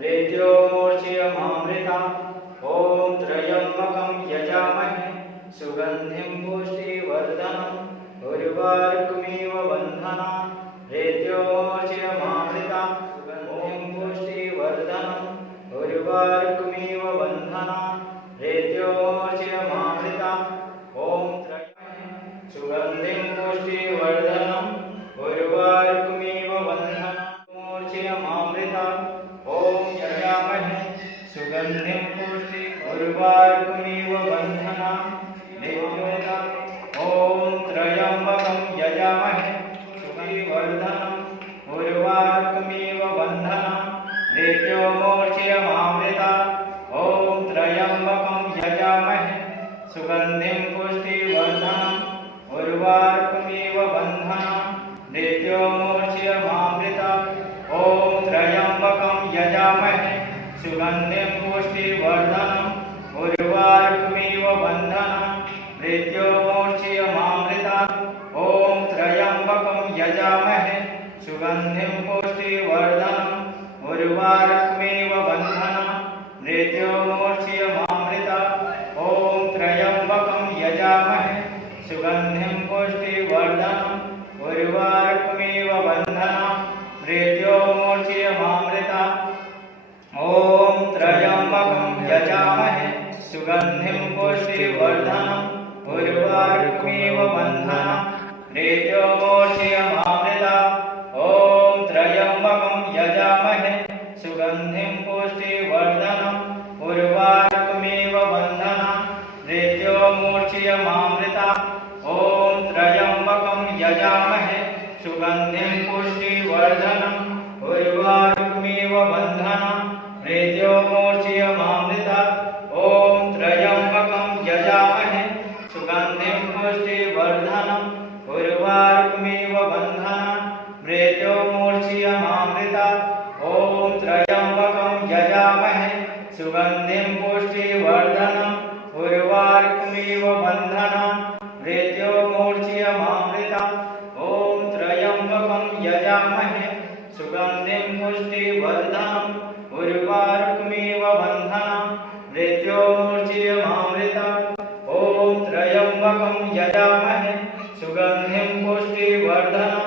रेत्यो मूर्च्छियमामृता। ॐ त्र्यम्बकं यजामहे सुगन्धिं पुष्टिवर्धनम् उर्वारुकमिव बन्धनान्। रेत्यो मूर्च्छियमामृता सुगन्धिं पुष्टिवर्धनम् उर्वारुकमिव बन्धनान्। रेत्यो मूर्च्छियमामृता। ॐ सुगन्धिं पुष्टिवर्धनम् उर्वारुकमिव बन्धनान्। मूर्च्छियमामृता। ॐ यजामहे सुगन्धिं पुष्टि उर्वारुकमिव बन्धनान्। ॐ त्र्यम्बकं यजामहे सुगन्धिवर्धनम् उर्वारुकमिव बन्धनान्। रेत्यो मूर्च्छियमामृता। ॐ त्र्यम्बकं यजामहे सुगन्धिं पुष्टिवर्धनम् उर्वारुकमिव बन्धनान्। रेत्यो मूर्च्छियमामृता। ॐ त्र्यम्बकं यजामहे सुगन्धिं पुष्टिवर्धनम् उर्वारुकमिव बन्धनान्। रेत्यो मूर्च्छियमामृता। ॐ त्र्यम्बकं यजामहे सुगन्धिं पुष्टिवर्धनम् उर्वारुकमिव बन्धनान्। रेत्यो मूर्च्छियमामृता। ॐ त्र्यम्बकं यजामहे सुगन्धिं पुष्टिवर्धनम् उर्वारुकमिव बन्धनान्। रेत्यो मूर्च्छियमामृता। ॐ त्र्यम्बकं यजामहे सुगन्धिं पुष्टिवर्धनम् उर्वारुकमिव बन्धनान्। रेत्यो मूर्च्छियमामृता। ॐ त्र्यम्बकं यजामहे सुगन्धिं पुष्टिवर्धनम् उर्वारुकमिव बन्धनान्। रेत्यो मूर्च्छियमामृता। ॐ त्र्यम्बकं यजामहे सुगन्धिं पुष्टिवर्धनम् उर्वारुकमिव बन्धनान्। रेत्यो मूर्च्छियमामृता। ॐ त्र्यम्बकं यजामहे सुगन्धिं पुष्टिवर्धनम् उर्वारुकमिव बन्धनान्। रेत्यो मूर्च्छियमामृता। ॐ त्र्यम्बकं यजामहे सुगन्धिं पुष्टिवर्धनम् उर्वारुकमिव बन्धनान्। रेत्यो मूर्च्छियमामृता। ॐ त्र्यम्बकं यजामहे सुगन्धिं पुष्टिवर्धनम् उर्वारुकमिव बन्धनान्। रेत्यो मूर्च्छियमामृता। ॐ त्र्यम्बकं यजामहे सुगन्धिं पुष्टिवर्धनम्